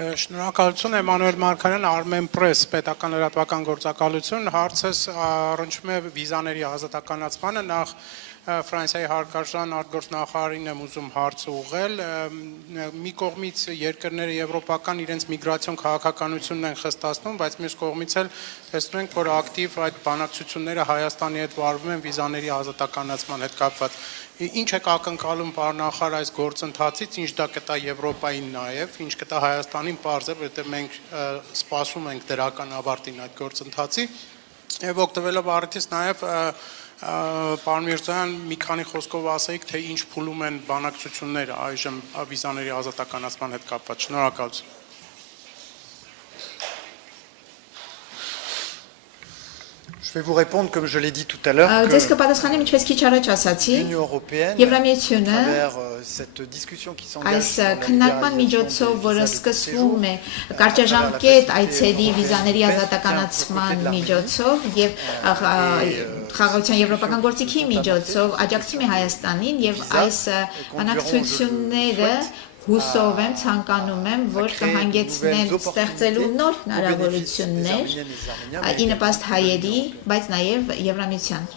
Շնորհակալություն Էմանուել Մարգարյան, Armen Press պետական լրատվական գործակալություն, հարցս առնչվում է վիզաների ազատականացմանը, նախ Ֆրանսիայի հարկարժան արտգործնախարարին եմ ուզում հարցը ուղղել, մի կողմից երկրները եվրոպական իրենց միգրացիոն քաղաքականությունն են խստացնում, բայց մյուս կողմից էլ տեսնում ենք, որ ակտիվ այդ բանակցությունները Հայաստանի հետ վարվում են վիզաների ազատականացման հետ կապված։ Ինչ եք ակնկալում պարոն նախարար այս գործընթացից, ինչ դա կտա Եվրոպային նաև, ինչ կտա Հայաստանին պարզ է, որովհետև մենք սպասում ենք դրական ավարտին այդ գործընթացի, եւ օգտվելով առիթից նաև պարոն Միրզոյան մի քանի խոսքով ասեիք, թե ինչ փուլում են բանակցությունները այժմ վիզաների ազատականացման հետ կապված։ Շնորհակալություն։ Je vais vous répondre comme je l'ai dit tout à l'heure que l'Union européenne, à travers cette discussion qui s'engage sur la libéralisation des visas de séjour, կարճաժամկետ այցելի վիզաների ազատականացման միջոցով եւ Խաղաղության եվրոպական գործիքի միջոցով աջակցում է Հայաստանին եւ այս բանակցությունները հուսով եմ, ցանկանում եմ, որ կհանգեցնեն ստեղծելու նոր հնարավորություններ ի նպաստ հայերի, բայց նաև Եվրամիության։